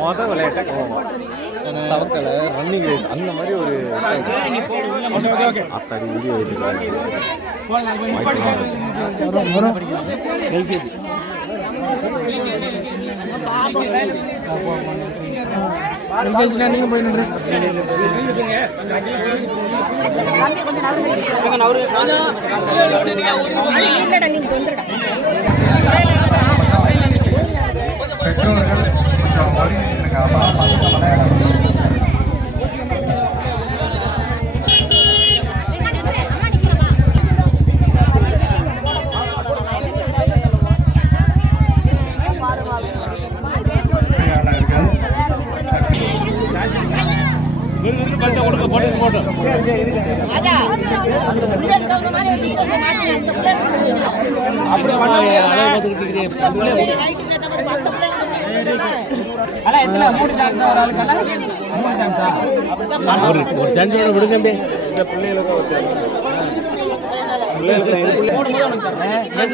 மொதல் விளையாட்டை தவக்கலை running race அந்த மாதிரி ஒரு அப்படி வீடியோ எடுத்துக்கலாம்.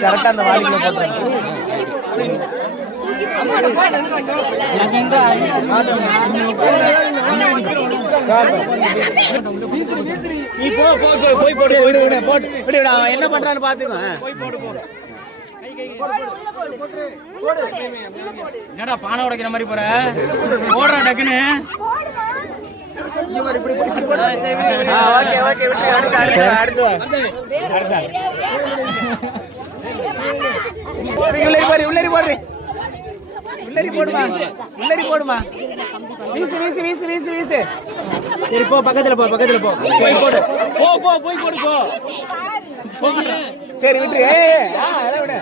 கரெக்டா அந்த வாலிக்குள்ள போட்டு என்ன பண்றான்னு பாத்துக்கோ. என்னடா பானை உடைக்கிற மாதிரி போற ஓடுற டக்குன்னு. உள்ளரி போடுறேன் உள்ளரி போடுமா உள்ளரி போடுமா. வீசு வீசு வீசு வீசு வீசு. சரி போ பக்கத்துல போ பக்கத்துல போ போய் போடு போ போ போய் போடு போ. சரி விட்டு விட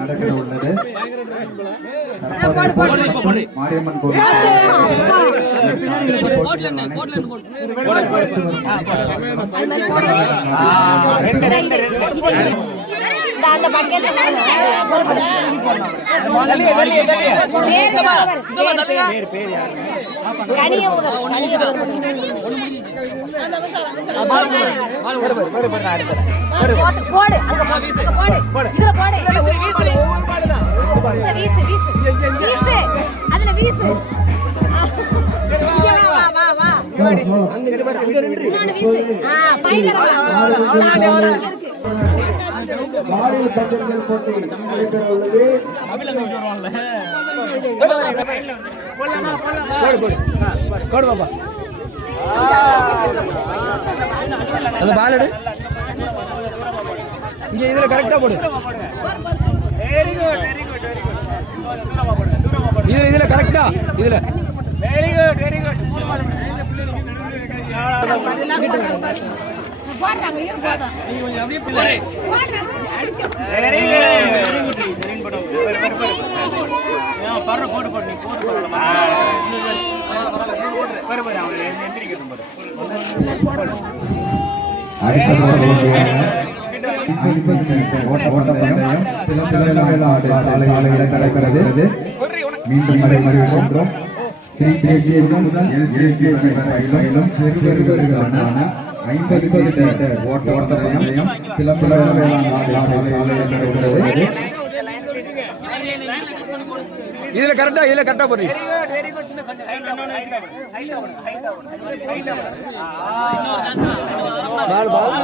நடக்கிற உள்ளது மாரியம்மன் கோவில் அந்த பால் எடு இங்க இதுல கரெக்டா போடு. Very good very good very good. இதுல கரெக்டா இதுல வெரி குட் வெரி குட். போட்டாங்க இங்க போடா நீ கொஞ்சம் அப்படியே பிள்ளை வெரி குட் வெரி குட் பர போடு போடு நீ போடு போடலாம் பர பர அவன் எந்திரிக்கணும் பாரு. மீண்டும் நடைபெறுகின்றோம். முதல் LKG வரையிலும் சிறுவர்களுக்கான 50 மீட்டர் ஓட்டப்பந்தயம் சிலம்பரவேளாண் நடைபெறுகிறது. இதுல கரெக்டா போறீங்க. பால் பால்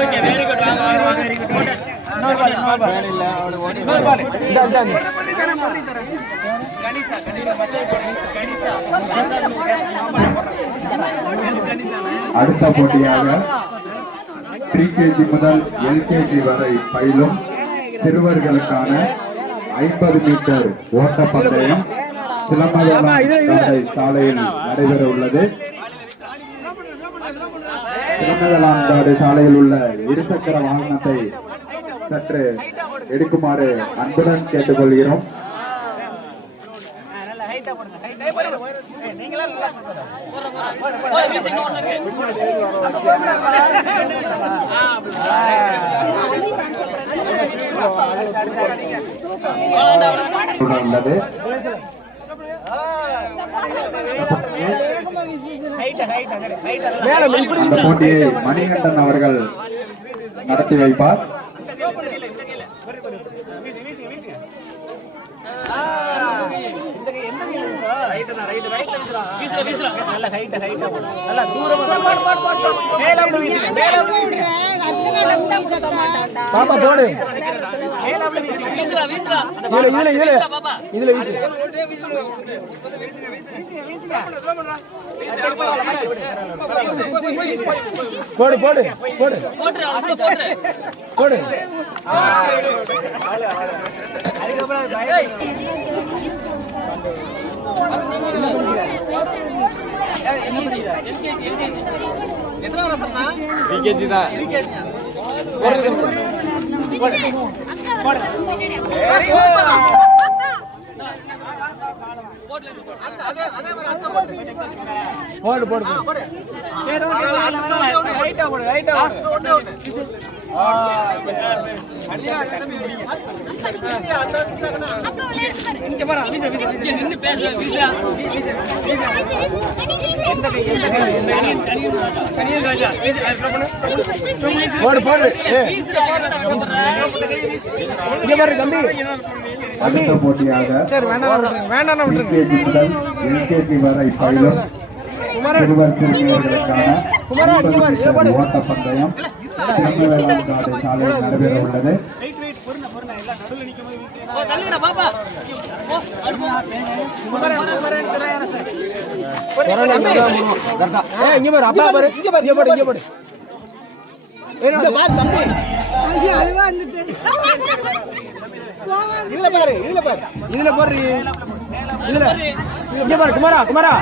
ஓகே வெரி குட். வாங்க வாங்க வாங்க வெரி குட். இன்னொரு பால் இல்ல அவள ஓடி இன்னொரு பால் இந்த கனிசா அடுத்த போட்டியாக 3kg முதல் LKG வரை பயிலும் சிறுவர்களுக்கான 50 மீட்டர் ஓட்டப்பந்தயம் சிலம்பவேளாண் சாலையில் நடைபெற உள்ளது. சிலம்பவேளாண் சாலையில் உள்ள இருசக்கர வாகனத்தை சற்று எடுக்குமாறு அன்புடன் கேட்டுக்கொள்கிறோம். உள்ளது. அந்த போட்டியை மணிகண்டன் அவர்கள் நடத்தி வைப்பார். பாப்பா போடு. இதுல வீசு. போடு போடு போடு போடு. போடு போடு போடு போடு. இங்க பாரு தம்பி. அடுத்த போட்டியாக LKG முதல் LKG வரை பயிலும் சிறுவர் சிறுமியர்களுக்கான ஓட்டப்பந்தயம் சிறந்தவேளாண்காடு சாலையில் நடைபெற உள்ளது. குமாரா என்னடா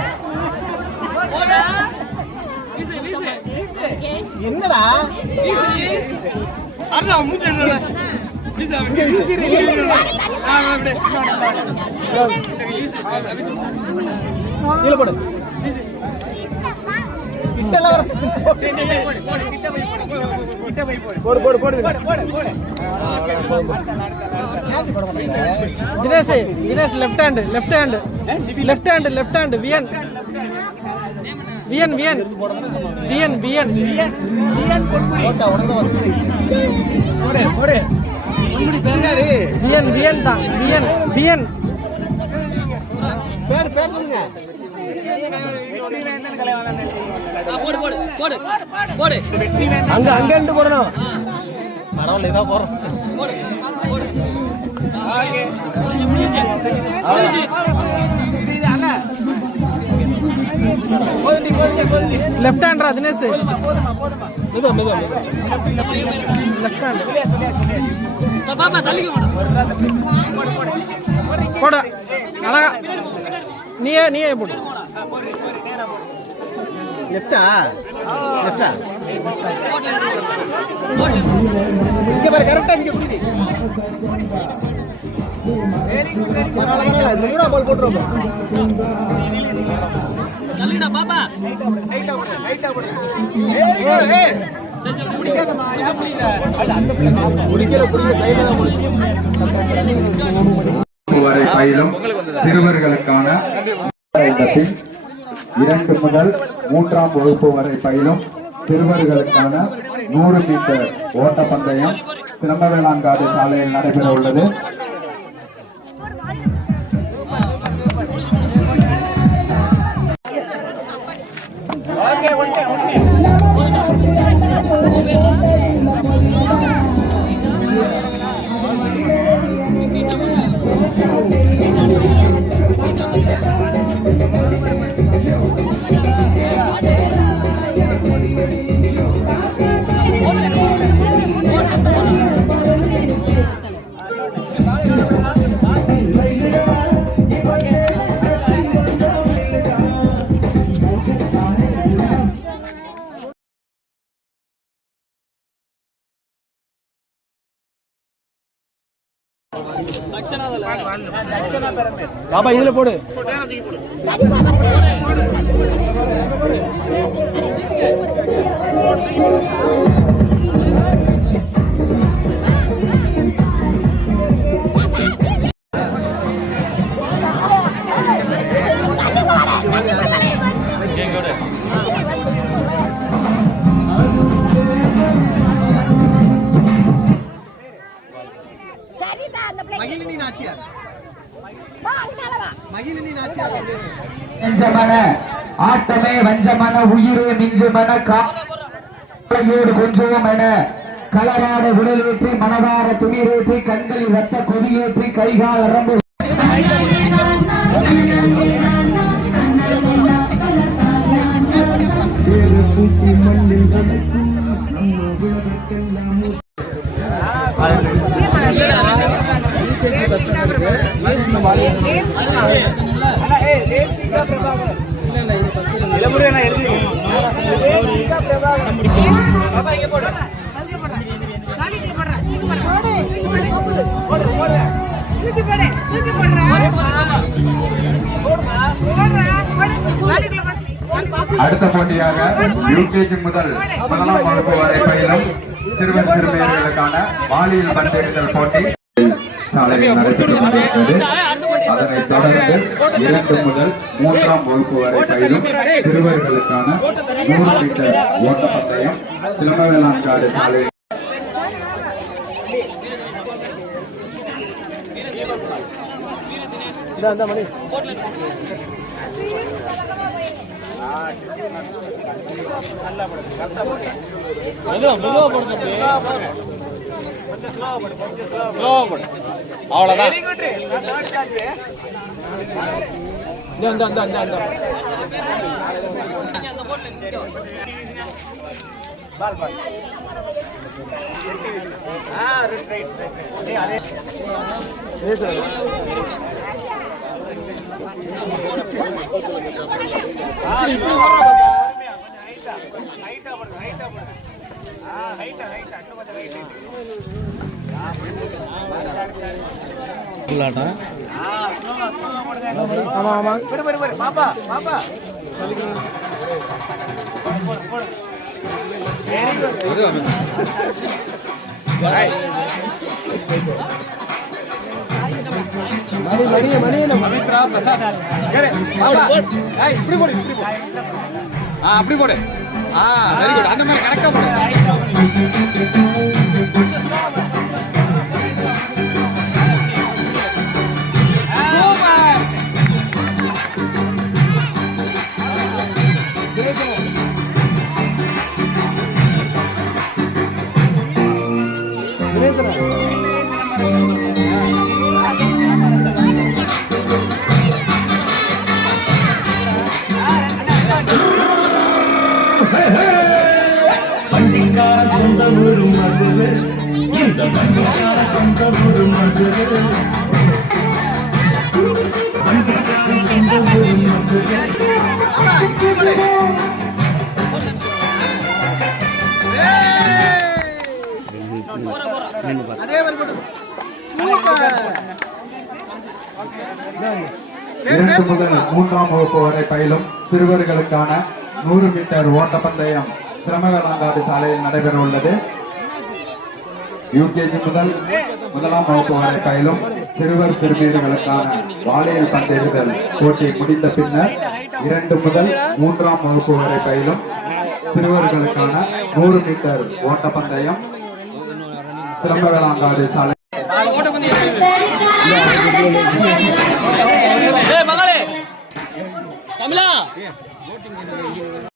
போடு. தினேஷ் லெஃப்ட் ஹேண்ட் வியன் அங்க இருந்து போடணும். பரவாயில்ல இதான் போறோம். லெஃப்ட் ஹேண்ட்ரா தினேஷ். லெஃப்ட் ஹேண்ட் போட அழகா. நீயே போடு. லெஃப்டா இங்க பாரு கரெக்டா இங்க குடி. பரவாயில்ல ஜெனுடா பால் போட்றோம். நல்லடா பாப்பா. ரைட்டா போடு. ஏய் குடிக்காதமா. யா குடிக்கல சைடுல தான் போடு. வரை பயிலும் சிறுவர்களுக்கான 2 முதல் 3ஆம் வகுப்பு வரை பயிலும் சிறுவர்களுக்கான 100 மீட்டர் ஓட்டப்பந்தயம் சிலம்பவேளாண்காடு சாலையில் நடைபெற உள்ளது. பாபா இதுல போடு. வஞ்சமன ஆட்டமே வஞ்சமன உயிரே நெஞ்சமன காயோடு கொஞ்சம் என களராட விடலேற்றி மனதார துணிரேற்றி கண்களில் ரத்த கொதியேற்றி கைகால் அரம்பு அடுத்த போட்டியாக யூகேஜி முதல் முதலாம் வகுப்பு வரை பயிலும் சிறுவர் சிறுமியர்களுக்கான வாளியில் பந்தெடுத்தல் போட்டி சாலையில் நடைபெற்றுக் கொண்டிருக்கிறது. அதனைத் தொடர்ந்து 2 முதல் 3ஆம் வகுப்பு வரை பயிலும் சிறுவர்களுக்கான 100 மீட்டர் ஓட்டப்பந்தயம் சிலம்பவேளாண்காடு சாலையில் அவ்வளவுதான். அப்படி போடு. Very good. அந்த மாதிரி கரெக்டா போடு. இரண்டு முதல் 3ஆம் வகுப்பு வரை பயிலும் சிறுவர்களுக்கான 100 மீட்டர் ஓட்டப்பந்தயம் சிரமவேளாங்காடு சாலையில் நடைபெற உள்ளது. யூகேஜி முதல் முதலாம் வகுப்பு வரை பயிலும் சிறுவர் சிறுமியர்களுக்கான வாளியில் பந்தெடுதல் போட்டி முடிந்த பின்னர் 2 முதல் 3ஆம் வகுப்பு வரை பயிலும் சிறுவர்களுக்கான 100 மீட்டர் ஓட்டப்பந்தயம் சிரமவேளாங்காடு சாலை மகளே தமிழா